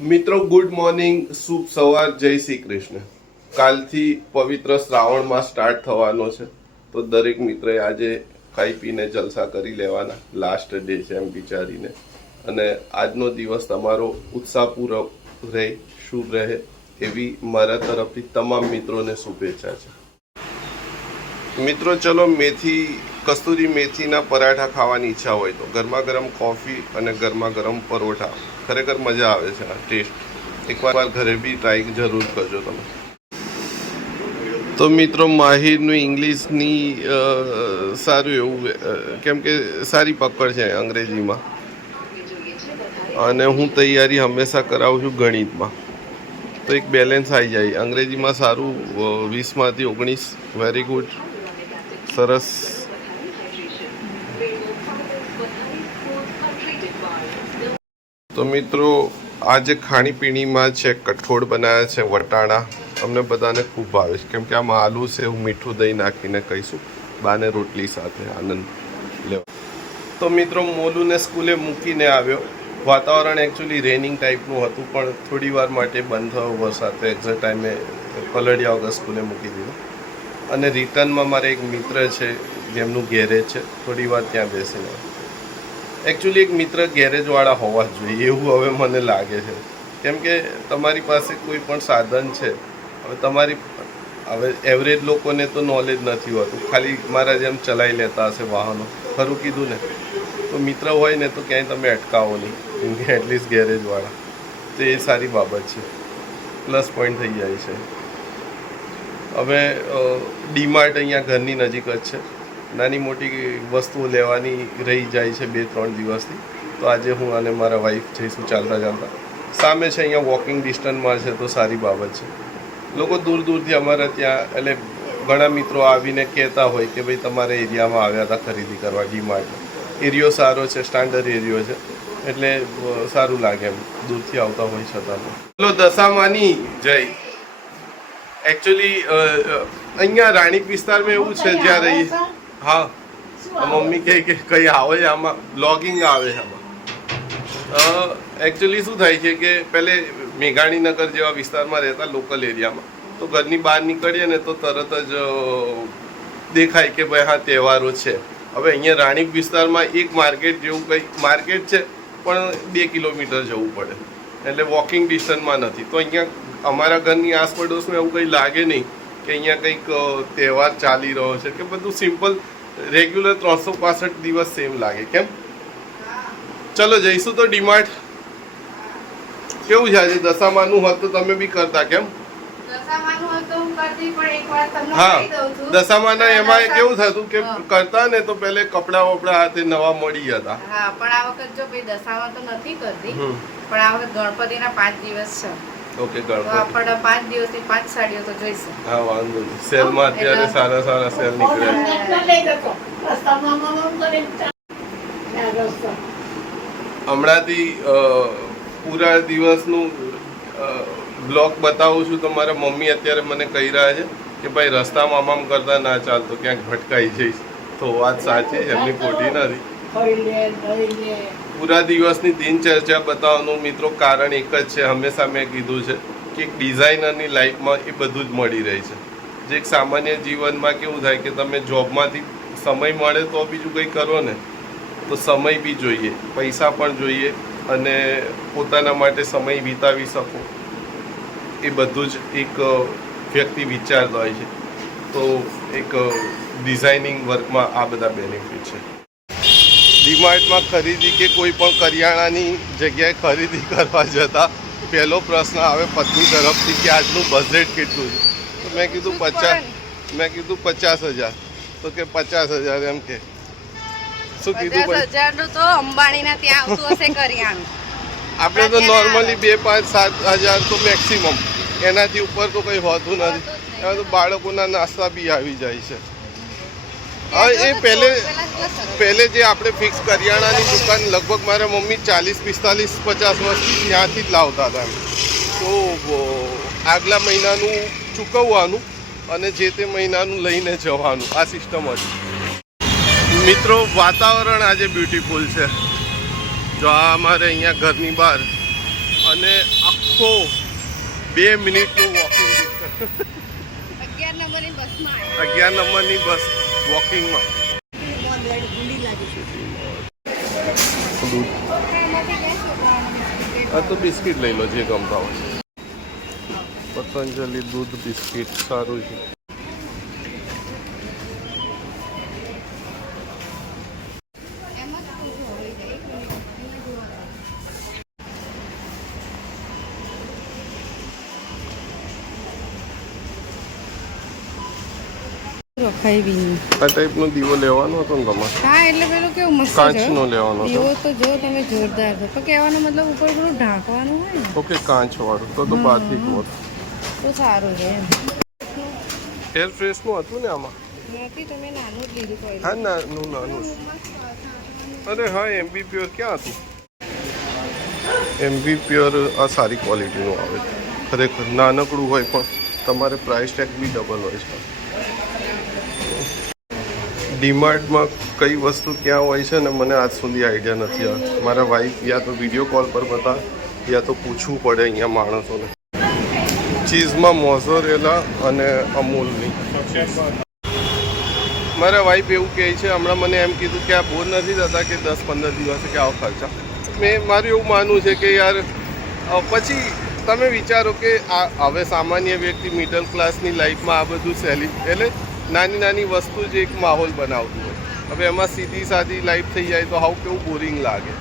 મિત્રો good morning, શુભ સવાર, જય શ્રી કૃષ્ણ. કાલથી પવિત્ર શ્રાવણ માસ સ્ટાર્ટ થવાનો છે, તો દરેક મિત્રએ આજે ખાઈ પીને જલસા કરી લેવાના. લાસ્ટ ડે છે એમ વિચારીને, અને આજનો દિવસ તમારો ઉત્સાહપૂર્વક રહે, શુભ રહે એવી મારા તરફથી તમામ મિત્રોને શુભેચ્છા છે. મિત્રો ચલો, કસ્તુરી મેથીના પરાઠા ખાવાની ઈચ્છા હોય તો ગરમા ગરમ કોફી અને ગરમા ગરમ પરોઠા, ખરેખર મજા આવે છે આ ટેસ્ટ. એકવાર ઘરે બી ટ્રાય જરૂર કરજો તમે. તો મિત્રો માહિરનું ઇંગ્લિશની સારું એવું, કેમ કે સારી પકડ છે અંગ્રેજીમાં, અને હું તૈયારી હંમેશા કરાવું છું ગણિતમાં, તો એક બેલેન્સ આવી જાય. અંગ્રેજીમાં સારું 20માંથી 19, વેરી ગુડ, સરસ. તો મિત્રો આજે ખાણીપીણીમાં છે કઠોળ બનાવ્યા છે, વટાણા. અમને બધાને ખૂબ ભાવે છે, કેમ કે આમાં આલુ છે, હું મીઠું દહીં નાખીને કહીશું બાને રોટલી સાથે આનંદ લેવા. તો મિત્રો મોલુને સ્કૂલે મૂકીને આવ્યો. વાતાવરણ એકચ્યુઅલી રેનિંગ ટાઈપનું હતું, પણ થોડી વાર માટે બંધ થયો વરસાદ, એક્ઝેક્ટ ટાઈમે પલળ્યા વગર સ્કૂલે મૂકી દીધો. અને રિટર્નમાં મારે એક મિત્ર છે જેમનું ગેરેજ છે, થોડી વાર ત્યાં બેસીને. એકચ્યુઅલી એક મિત્ર ગેરેજવાળા હોવા જોઈએ એવું હવે મને લાગે છે, કેમ કે તમારી પાસે કોઈ પણ સાધન છે, હવે એવરેજ લોકોને તો નોલેજ નથી હોતું, ખાલી મારા જેમ ચલાવી લેતા હશે વાહનો. ખરું કીધું ને? તો મિત્ર હોય ને તો ક્યાંય તમે અટકાવો નહીં, એટલીસ્ટ ગેરેજવાળા, તો એ સારી બાબત છે, પ્લસ પોઈન્ટ થઈ જાય છે. હવે ડીમાર્ટ અહીંયા ઘરની નજીક જ છે, નાની મોટી વસ્તુઓ લેવાની રહી જાય છે 2-3 દિવસથી. તો આજે હું અને મારા વાઈફ જઈશું ચાલતા ચાલતા. સામે છે, અહીંયા વોકિંગ ડિસ્ટન્સમાં છે, તો સારી બાબત છે. લોકો દૂર દૂરથી અમારા ત્યાં, એટલે ઘણા મિત્રો આવીને કહેતા હોય કે ભાઈ તમારા એરિયામાં આવ્યા હતા ખરીદી કરવા. ડીમાર્ટમાં એરિયો સારો છે, સ્ટાન્ડર્ડ એરિયો છે, એટલે સારું લાગે એમ દૂરથી આવતા હોય છતાં. ચલો, દશામાની જય. એકચ્યુઅલી અહીંયા રાણીપ વિસ્તારમાં એવું છે જ્યાં રહીએ. હા, મમ્મી કહે કે કંઈ આવે છે આમાં, બ્લોગિંગ આવે છે આમાં. એકચ્યુઅલી શું થાય છે કે પહેલે મેઘાણીનગર જેવા વિસ્તારમાં રહેતા, લોકલ એરિયામાં, તો ઘરની બહાર નીકળીએ ને તો તરત જ દેખાય કે ભાઈ હા તહેવારો છે. હવે અહીંયા રાણીપ વિસ્તારમાં એક માર્કેટ જેવું કંઈ માર્કેટ છે, પણ 2 કિલોમીટર જવું પડે, એટલે વોકિંગ ડિસ્ટન્સમાં નથી. તો અહીંયા અમારા ઘરની આસપડોશમાં એવું કંઈ લાગે નહીં કે અહીંયા કંઈક તહેવાર ચાલી રહ્યો છે, કે બધું સિમ્પલ રેગ્યુલર 365 દિવસ સેમ લાગે. કેમ? ચલો જઈશું તો ડીમાર્ટ. કેવું છે આજે દશામાનું હોત તો તમે બી કરતા? કેમ? હા, દશામાના એમાં કેવું થતું કે કરતા ને તો પહેલે કપડા વપડા હાથે નવા મળી જતા. હા, પણ આ વખત જો ભાઈ દશામાં તો નથી કરતી, પણ આ વખત ગણપતિના 5 દિવસ છે. ઓકે, ગણપતિ આપણે 5 દિવસની 5 સાડીઓ તો જોઈશે. હા, વાંધો નહીં. સેલમાં અત્યારે સારા સારા સેલ નીકળ્યા. હમણાંથી પૂરા દિવસનું બ્લોગ બતાવું છું તો મારા મમ્મી અત્યારે મને કહી રહ્યા છે કે ભાઈ રસ્તામાં આમ કરતા ના ચાલતો, ક્યાંક ભટકાઈ જઈશ. તો વાત સાચી, એમની ખોટી નથી. પૂરા દિવસની દિનચર્યા બતાવવાનું મિત્રો કારણ એક જ છે, હંમેશા મેં કીધું છે કે એક ડિઝાઇનરની લાઈફમાં એ બધું જ મળી રહે છે. જે એક સામાન્ય જીવનમાં કેવું થાય કે તમે જોબમાંથી સમય મળે તો બીજું કંઈ કરો ને, તો સમય બી જોઈએ, પૈસા પણ જોઈએ, અને પોતાના માટે સમય વિતાવી શકો, એ બધું જ એક વ્યક્તિ વિચારતો હોય છે. તો એક ડિઝાઇનિંગ વર્કમાં આ બધા બેનિફિટ છે. ડીમાર્ટમાં ખરીદી કે કોઈ પણ કરિયાણાની જગ્યાએ ખરીદી કરવા જતાં પહેલો પ્રશ્ન આવે પત્ની તરફથી કે આજનું બજેટ કેટલું છે. તો મેં કીધું 50,000. તો કે 50,000 એમ કે. શું કીધું? 50,000 તો અંબાણીના ત્યાં આવતું હશે કરિયાણું. આપણે તો નોર્મલી 2, 5, 7,000 તો મેક્સિમમ, એનાથી ઉપર તો કંઈ હોતું નથી. એમાં તો બાળકોના નાસ્તા બી આવી જાય છે. હા, એ પહેલે જે આપણે ફિક્સ કરિયાણાની દુકાન લગભગ મારા મમ્મી 40, 45, 50 વર્ષથી ત્યાંથી જ લાવતા હતા. તો આગલા મહિનાનું ચૂકવવાનું અને જે તે મહિનાનું લઈને જવાનું, આ સિસ્ટમ હતી. મિત્રો વાતાવરણ આજે બ્યુટીફુલ છે. જો આ અમારે અહીંયા ઘરની બહાર અને આખો 2 મિનિટનું વોકિંગ 11 નંબરની બસમાં 11 નંબરની બસ વોકિંગમાં. આ તો બિસ્કિટ લઈ લો જે ગમતા હોય. પતંજલિ દૂધ બિસ્કિટ સારું છે. રખાઈ બી નહીં. આ ટાઈપનો દીવો લેવાનો હતો ને તમારે? હા એટલે પેલું કેવું મસ્ત કાચનો લેવાનો હતો. દીવો તો જો તમે જોરદાર છો તો કહેવાનો મતલબ ઉપર પેલું ઢાંકવાનું હોય ને ઓકે, કાચ વાળું તો બહારથી જુઓ તો સારું છે એમ. એર ફ્રેશનું હતું ને આમાં? નથી તમે નાનું જ લીધું કોઈ. હા નાનું. અરે હા, એમબી પ્યોર ક્યાં હતું? એમબી પ્યોર આ સારી ક્વોલિટીનું આવે છે ખરેખર. નાનકડું હોય પણ તમારે પ્રાઇસ ટેગ બી ડબલ હોય છે. ડીમાર્ટમાં કઈ વસ્તુ ક્યાં હોય છે ને મને આજ સુધી આઈડિયા નથી આવ્યો. મારા વાઈફ યા તો વિડીયો કોલ પર બતા યા તો પૂછવું પડે અહીંયા માણસોને. ચીઝમાં મોઝરેલા અને અમૂલની. મારા વાઈફ એવું કહે છે, હમણાં મને એમ કીધું કે આ બોર નથી થતા કે 10-15 દિવસે કે આવો ખર્ચા. મારું એવું માનવું છે કે યાર પછી તમે વિચારો કે આ હવે સામાન્ય વ્યક્તિ મિડલ ક્લાસની લાઈફમાં આ બધું એટલે નાની વસ્તુ જ એક માહોલ બનાવતું હોય. હવે એમાં સીધી સાદી લાઈફ થઈ જાય તો હાવ કેવું બોરિંગ લાગે.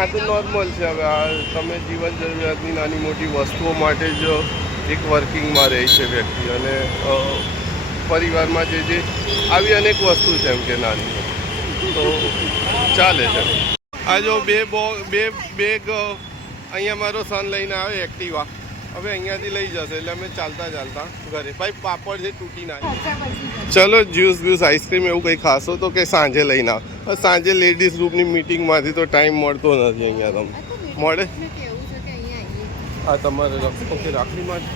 આ તો નોર્મલ છે. હવે આ તમે જીવન જરૂરિયાતની નાની મોટી વસ્તુઓ માટે જ એક વર્કિંગમાં રહે છે વ્યક્તિ, અને પરિવારમાં જે આવી અનેક વસ્તુ છે એમ કે નાની તો ચાલે છે. આ જો બે બેગ અહીંયા મારો સન લઈને આવે એક્ટિવા. હવે અહીંયાથી લઈ જશે એટલે અમે ચાલતા ઘરે. ભાઈ પાપડ છે તૂટી ના. ચલો જ્યુસ આઈસ્ક્રીમ એવું કંઈ ખાશો તો કે સાંજે લઈને આવો. સાંજે લેડીઝ ગ્રુપની મિટિંગમાંથી તો ટાઈમ મળતો નથી અહીંયા. તમને મળે? આ તમારે ઓકે રાખડી માટે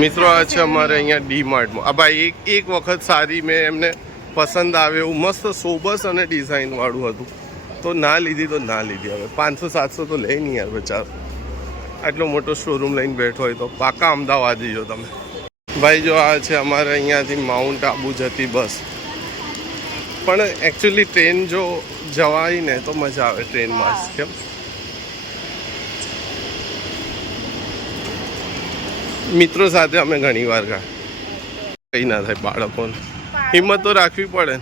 મિત્રો. આ છે અમારે અહીંયા ડીમાર્ટમાં. આ ભાઈ એક વખત સારી મેં એમને પસંદ આવે એવું મસ્ત સોબસ અને ડિઝાઇનવાળું હતું તો ના લીધી. હવે 500-700 તો લે નહીં યાર બચારો. આટલો મોટો શોરૂમ લઈને બેઠો હોય તો પાકા અમદાવાદી જો તમે. ભાઈ જો આ છે અમારે અહીંયાથી માઉન્ટ આબુ જતી બસ. પણ એકચ્યુઅલી ટ્રેન જો જવાય ને તો મજા આવે ટ્રેનમાં. કેમ મિત્રો સાથે અમે ઘણી વાર ગયા. કંઈ ના થાય બાળકોને હિંમત તો રાખવી પડે.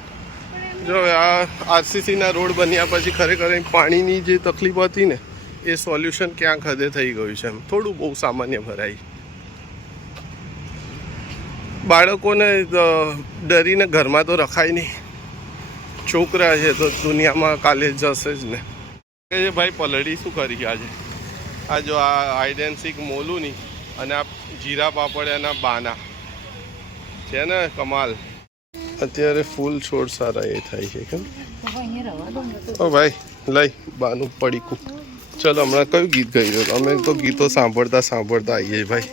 જો આ આરસીસીના રોડ બન્યા પછી ખરેખર પાણીની જે તકલીફ હતી ને એ સોલ્યુશન ક્યાંક હદે થઈ ગયું છે. એમ થોડું બહુ સામાન્ય ભરાય. બાળકોને ડરીને ઘરમાં તો રખાય નહીં. છોકરા છે તો દુનિયામાં કાલે જશે જ ને. એ ભાઈ પલળી શું કરી આજે? આ જો આ આઈડેન્સિક મોલુની અને આ જીરા પાપડ એના બાના છે ને કમાલ. અત્યારે ફૂલ છોડ સારા એ થાય છે કેમ? ઓ ભાઈ લઈ બાનું પડીકું. ચલો હમણાં કયું ગીત ગાયું? અમે તો ગીતો સાંભળતા આવીએ ભાઈ.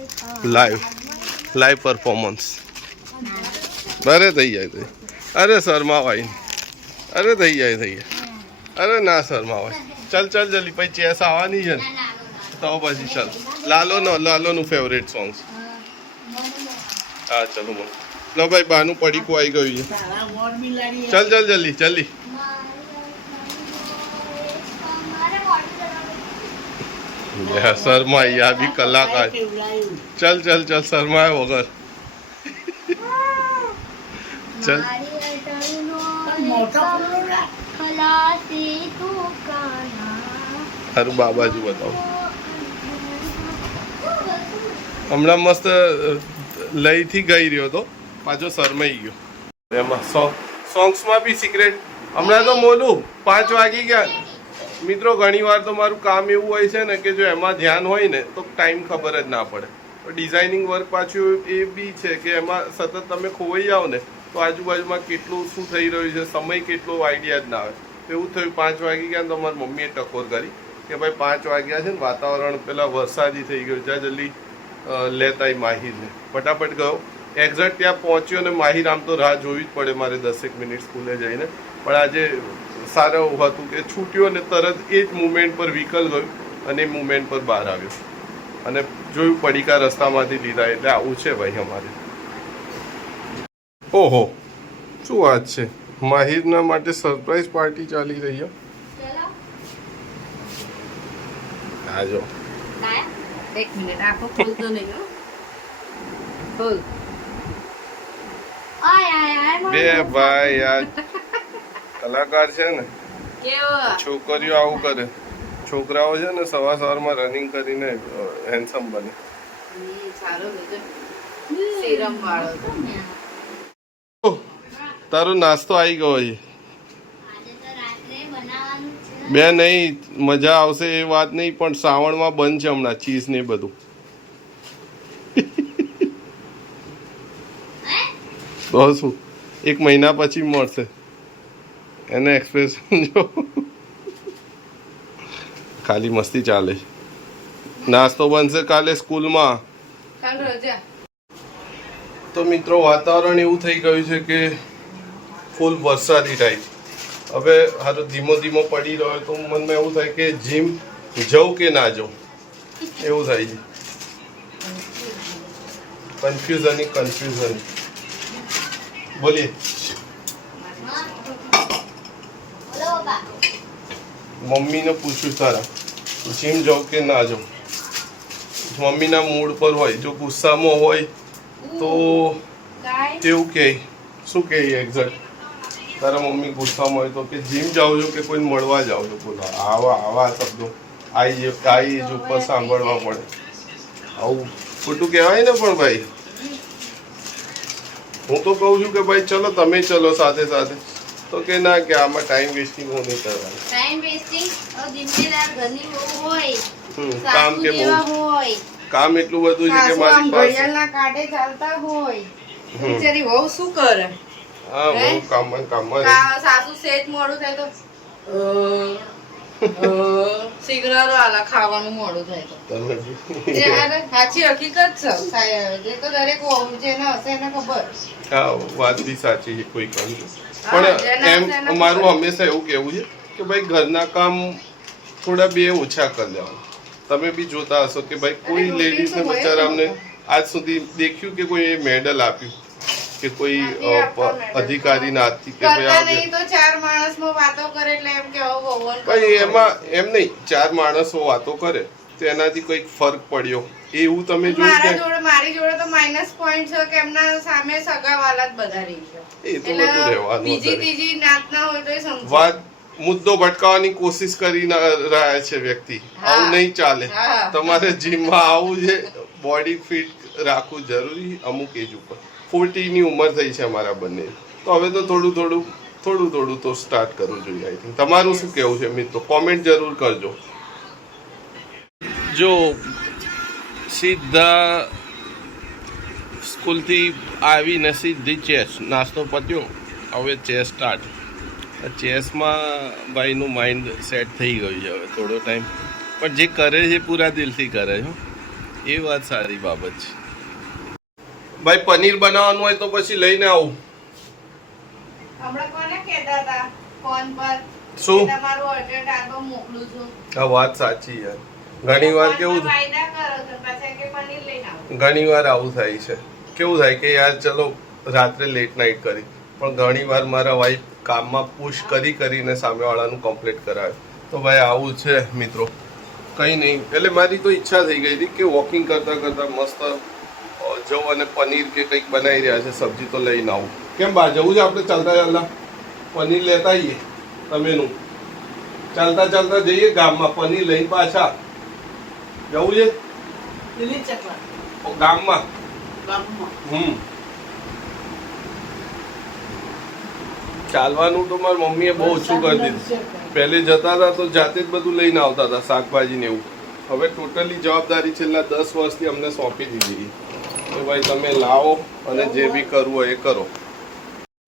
Live performance. અરે થઈ જાય. અરે શરમાવાય. અરે થઈ જાય. અરે ના શરમાવાય. ચાલ જલ્દી પછી ચેસ આવવાની છે ને તો પછી ચાલ. લાલોનું ફેવરેટ સોંગ. હા ચલો બોલો. લો ભાઈ બાનું પડીકું આવી ગયું છે. ચાલ જલ્દી. શર્માઈ આ બી કલાકાર. ચલ શર્માય વગર. ચલ સારું બાબાજુ બતાવો. હમણાં મસ્ત લઈથી ગઈ રહ્યો તો પાછો શરમાઈ ગયો. એમાં સોંગ્સમાં બી સિક્રેટ. હમણાં તો મોલું 5 વાગી ગયા. મિત્રો ઘણી વાર તો મારું કામ એવું હોય છે ને કે જો એમાં ધ્યાન હોય ને તો ટાઈમ ખબર જ ના પડે. ડિઝાઇનિંગ વર્ક પાછું એ બી છે કે એમાં સતત તમે ખોવાઈ જાઓ ને તો આજુબાજુમાં કેટલું શું થઈ રહ્યું છે સમય કેટલો આઈડિયા જ ના આવે. એવું થયું 5 વાગી ગયા તો મારી મમ્મીએ ટકોર કરી કે ભાઈ 5 વાગ્યા છે ને વાતાવરણ પેલા વરસાદી થઈ ગયું છે, જલ્દી લેતા માહિરને. ફટાફટ ગયો. એક્ઝેક્ટ ત્યાં પહોંચ્યો અને માહિર આમ તો રાહ જોવી જ પડે મારે 10 મિનિટ સ્કૂલે જઈને. પણ આજે સારું હતું કે છૂટ્યો અને તરત એ જ મુમેન્ટ પર વ્હીકલ ગયું અને એ મુમેન્ટ પર બહાર આવ્યો અને જોયું પડીકા રસ્તામાંથી લીધા. એટલે આવું છે ભાઈ અમારે. ઓહો, શું વાત છે! માહિરના માટે સરપ્રાઈઝ પાર્ટી ચાલી રહી છે. આ જો એક મિનિટ, આખો ખોલતો નહીં હો. ખોલ. બે ભાઈ યાર કલાકાર છે ને. કેવો છોકરીઓ આવું કરે, છોકરાઓ છે ને સવાર સવારમાં રનિંગ કરીને હેન્ડસમ બને. સારું સીરમ વાળો ઓહ, તારો નાસ્તો આવી ગયો છે. બે નહીં, મજા આવશે એ વાત નહીં, પણ શ્રાવણમાં બંધ છે હમણાં ચીઝ ને બધું. તો શું 1 મહિના પછી મળશે. એને એક્સપ્રેશન જો, ખાલી મસ્તી ચાલે. નાસ્તો બનશે કાલે સ્કૂલમાં. કાલ રજા. તો મિત્રો વાતાવરણ એવું થઈ ગયું છે કે ફૂલ વરસાદી ટાઈપ. હવે હારો ધીમો ધીમો પડી રહ્યો તો મનમાં એવું થાય કે જીમ જવું કે ના જવું એવું થાય છે. કન્ફ્યુઝન બોલીએ. મમ્મીને પૂછ્યું તારા જીમ જાઉં કે ના જાઉં. મમ્મીના મૂડ પર હોય, જો ગુસ્સામાં હોય તો તેવું કહે. શું કહે એક્ઝેક્ટ? તારા મમ્મી ગુસ્સામાં હોય તો કે જીમ જાઓ છો કે કોઈને મળવા જાઓ છો? બોલો, આવા શબ્દો આઈ એજ ઉપર સાંભળવા પડે. આવું ખોટું કહેવાય ને. પણ ભાઈ હું તો કહું છું કે ભાઈ ચલો તમે ચલો સાથે સાથે. તો કે ના, કે આમાં ટાઈમ વેસ્ટિંગ હું નહીં કરવાનું. ટાઈમ વેસ્ટિંગ જિમ્મેદાર ઘરની બહુ હોય, કામ કે બહુ હોય, કામ એટલું બધું છે કે મારી પાસે. ઘડિયાળના કાંટે ચાલતા હોય. બિચારી વહુ શું કરે? હા, બહુ કામમાં સાસુ સેજ મોડું થાય તો સિગ્નલો આલા ખાવાનું મોડું થાય તો. સાચી હકીકત છે સાહેબ. જે તો દરેક વહુ જેને હશે એને ખબર. હા, વાત બી સાચી છે કોઈ કામ. પણ એમ મારું હંમેશા એવું કહેવું છે કે ભાઈ ઘરના કામ થોડા બે ઓછા કરી લેવાના. તમે બી જોતા હશો કે ભાઈ કોઈ લેડીઝને બચારા અમને આજ સુધી દેખ્યું કે કોઈ મેડલ આપ્યું કે કોઈ અધિકારી નાથી કે ભાઈ તો 4 માણસમાં વાતો કરે એટલે એમ કે ભાઈ એમાં એમ નહીં, 4 માણસો વાતો કરે તો એનાથી કંઈક ફરક પડ્યો એવું તમે જોયું? મારી જોડે તો માઇનસ પોઈન્ટ છે કે એમના સામે સગાવાલા જ બધા રહી છે. એ તો બધું રહેવાનું. બીજી ત્રીજી નાતના હોય તો સમજો. વાત મુદ્દો ભટકાવવાની કોશિશ કરી રહ્યા છે વ્યક્તિ. આવું નહીં ચાલે. તમારે જીમમાં આવવું છે, બોડી ફિટ રાખવું જરૂરી. અમુક એજ ઉપર 40 ની ઉંમર થઈ છે અમારા બંને. તો હવે તો થોડું તો સ્ટાર્ટ કરવું જોઈએ. આઈ થિંક તમારું શું કહેવું છે મિત્રો? કોમેન્ટ જરૂર કરજો. જો સીધા સ્કૂલથી આવીને સીધી ચેસ, નાસ્તો પત્યો, હવે ચેસ સ્ટાર્ટ. ચેસમાં ભાઈનું માઇન્ડ સેટ થઈ ગયું છે હવે થોડો ટાઈમ. પણ જે કરે છે પૂરા દિલથી કરે છે, એ વાત સારી બાબત છે. ભાઈ પનીર બનાવવાનું હોય તો પછી લઈને આવું. હમણાં કોને કહેતા હતા ફોન પર શું તમારું અર્જન્ટ આલ્બમ મોકલું છું? આ વાત સાચી યાર. ઘણી વાર કેવું વાયદા કરો છો પાછા કે પનીર લઈને આવો. ઘણી વાર આવું થાય છે. કેવું થાય કે યાર ચલો રાત્રે લેટ નાઇટ કરી, પણ ઘણી વાર મારા વાઈફ કામમાં પુશ કરીને સામેવાળાનું કમ્પ્લીટ કરાવે. તો ભાઈ આવું છે મિત્રો. કંઈ નહીં, એટલે મારી તો ઈચ્છા થઈ ગઈ હતી કે વોકિંગ કરતાં મસ્ત જવું અને પનીર કે કંઈક બનાવી રહ્યા છે સબ્જી તો લઈને આવું. કેમ બહાર જવું છે આપણે? ચાલતા પનીર લેતા આવીએ. તમેનું ચાલતા જઈએ ગામમાં, પનીર લઈને પાછા જવું છે ગામમાં. ચાલવાનું તો મારી મમ્મીએ બહુ ઓછું કરી દીધું. પહેલે જતા હતા તો જાતે જ બધું લઈને આવતા હતા, શાકભાજી ને એવું. હવે ટોટલી જવાબદારી છેલ્લા 10 વર્ષથી અમને સોંપી દીધી કે ભાઈ તમે લાવો અને જે બી કરવું હોય એ કરો.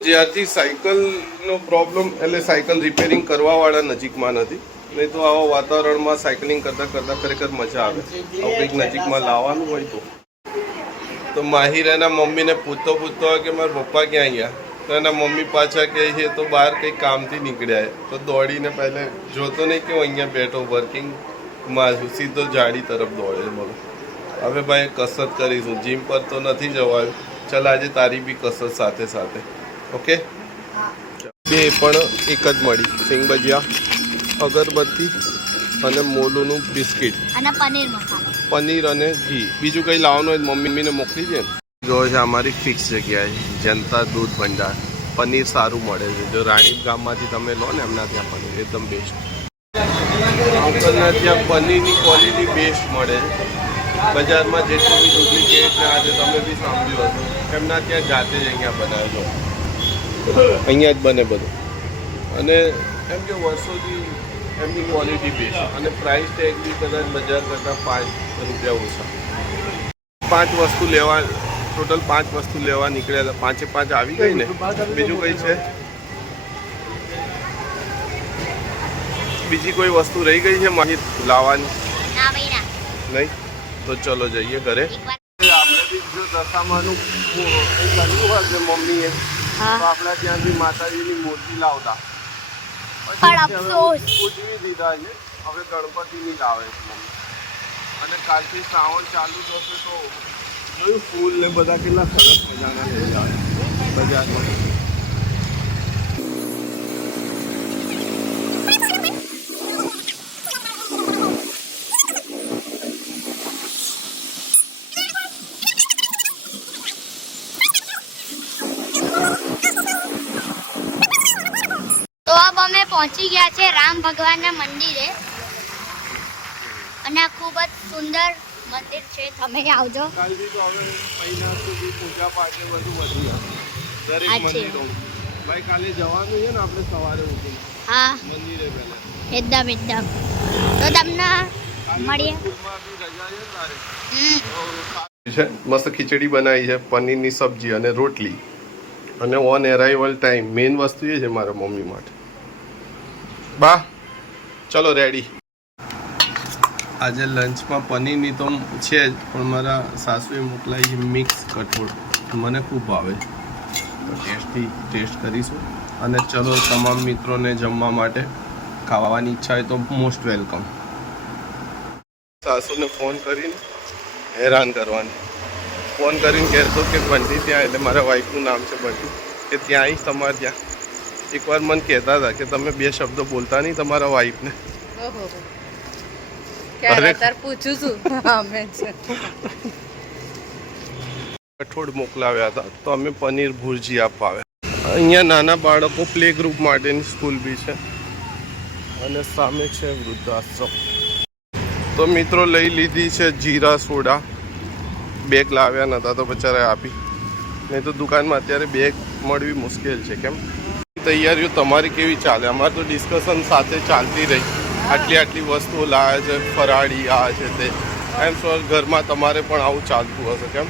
જ્યારથી સાયકલનો પ્રોબ્લેમ, એટલે સાયકલ રિપેરિંગ કરવાવાળા નજીકમાં નથી, નહીં તો આવા વાતાવરણમાં સાયકલિંગ કરતાં ખરેખર મજા આવે. આવું કંઈક નજીકમાં લાવવાનું હોય તો માહિર એના મમ્મીને પૂછતો હોય કે મારા પપ્પા ક્યાં ગયા, તો એના મમ્મી પાછા કહે છે તો બહાર કંઈ કામથી નીકળ્યા તો દોડીને પહેલે જોતો નહીં કે હું અહીંયા બેઠો વર્કિંગમાં છું, સીધો જાડી તરફ દોડે બોલો. હવે ભાઈ કસરત કરીશું, જીમ પર તો નથી જવાયું. ચાલ આજે તારી બી કસરત સાથે સાથે. ઓકે, બે પણ એક જ મળી, સિંગ ભજીયા, અગરબત્તી અને મોલુનું બિસ્કિટ અને પનીર મસાલો. પનીર અને ઘી. બીજું કંઈ લાવવાનું હોય મમ્મીને મોકલી દે ને. જો છે અમારી ફિક્સ જગ્યાએ જનતા દૂધ ભંડાર. પનીર સારું મળે છે. જો રાણીપ ગામમાંથી તમે લો ને એમના ત્યાં પનીર એકદમ બેસ્ટ. અંકલના ત્યાં પનીરની ક્વોલિટી બેસ્ટ મળે છે. બજારમાં જેટલું બી ડુપ્લિકેટ ને આજે તમે બી સાંભળ્યું હશે, એમના ત્યાં જાતે જ અહીંયા બનાવેલો, અહીંયા જ બને બધું. અને એમ કે વર્ષોથી એમની ક્વોલિટી બેસ્ટ અને પ્રાઇસ ટેગ બી કદાચ બજાર કરતાં 5 રૂપિયા ઓછા. 5 વસ્તુ લેવા, ટોટલ 5 વસ્તુ લેવા નીકળ્યા હતા. 5 એ 5 આવી ગઈ ને. બીજું કંઈ છે? બીજી કોઈ વસ્તુ રહી ગઈ છે માહિતી લાવવાની? ના ભાઈ ના. નહીં તો ચલો જઈએ ઘરે. આપણે બી જો દશામાનું કર્યું હોય છે મમ્મીએ, તો આપણા ત્યાંથી માતાજીની મૂર્તિ લાવતા, પણ અફસોસ ઉજવી દીધા છે. હવે ગણપતિની લાવે છે મમ્મી. અને કાલથી શ્રાવણ ચાલુ થશે તો જોયું ફૂલ ને બધા કેટલા સરસ મજાના લઈ આવે બજારમાં. તો अब અમે પહોંચી ગયા છે રામ ભગવાનના મંદિરે અને આ ખૂબ જ સુંદર મંદિર છે. તમે આવજો. કાલથી તો હવે મહિના સુધી પૂજા પાઠ એ બધું વધી જશે દરેક મંદિરોમાં. ભાઈ કાલે જવાનું છે ને આપણે સવારે ઉઠીને હા મંદિરે પહેલા. એકદમ તો તમને મળીએ. સ્કૂલમાં બી રજા છે તારે. છે મસ્ત ખીચડી બનાવી છે, પનીરની સબ્જી અને રોટલી. અને ઓન એરાઇવલ ટાઈમ મેઇન વસ્તુ એ છે મારા મમ્મી માટે. બા ચલો રેડી. આજે લંચમાં પનીરની તો છે જ, પણ મારા સાસુએ મોકલાવી છે મિક્સ કઠોળ. મને ખૂબ ભાવે છે, તો ટેસ્ટ કરીશું. અને ચલો તમામ મિત્રોને જમવા માટે ખાવાની ઈચ્છા હોય તો મોસ્ટ વેલકમ. સાસુને ફોન કરીને હેરાન કરવાની. ફોન કરીને કહેતો કે બંટી ત્યાં, એટલે મારા વાઈફનું નામ છે બંટી, કે ત્યાં આવીશ તમારે ત્યાં. એકવાર મને કહેતા હતા કે તમે 2 શબ્દો બોલતા નહીં તમારા વાઈફને. ઓહો ક્યારે તાર પૂછું છું અમે છે કઠોળ મોકલાવ્યા હતા તો અમે પનીર ભુરજી આપવા આવ્યા. અહીંયા નાના બાળકો પ્લે ગ્રુપ માટેની સ્કૂલ બી છે અને સામે છે વૃદ્ધાશ્રમ. તો મિત્રો લઈ લીધી છે જીરા સોડા. બેગ લાવ્યા નહોતા તો બચારા આપી, નહીં તો દુકાનમાં અત્યારે બેગ મળવી મુશ્કેલ છે. કેમ તૈયારીઓ તમારી કેવી ચાલે? અમારે તો ડિસ્કશન સાથે ચાલતી રહી. આટલી વસ્તુઓ લાવે છે, ફરાળી આ છે તે. એમ શ્યોર ઘરમાં તમારે પણ આવું ચાલતું હશે. કેમ?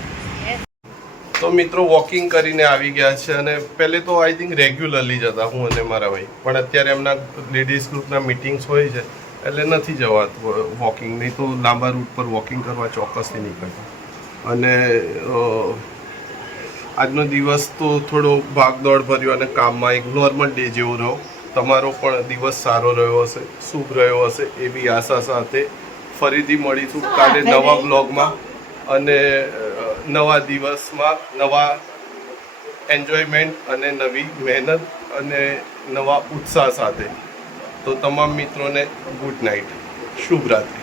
તો મિત્રો વોકિંગ કરીને આવી ગયા છે. અને પહેલે તો આઈ થિંક રેગ્યુલરલી જતા હું અને મારા ભાઈ, પણ અત્યારે એમના લેડીઝ ગ્રુપના મિટિંગ્સ હોય છે એટલે નથી જવાતું વોકિંગ. નહીં તો લાંબા રૂટ પર વોકિંગ કરવા ચોક્કસથી નીકળતા. અને આજનો દિવસ તો થોડો ભાગદોડ ભર્યો અને કામમાં એક નોર્મલ ડે જેવો રહ્યો. તમારો પણ દિવસ સારો રહ્યો હશે, શુભ રહ્યો હશે એવી આશા સાથે ફરીથી મળીશું કાલે નવા બ્લોગમાં અને નવા દિવસમાં નવા એન્જોયમેન્ટ અને નવી મહેનત અને નવા ઉત્સાહ સાથે. તો તમામ મિત્રોને ગુડ નાઇટ, શુભ રાત્રિ.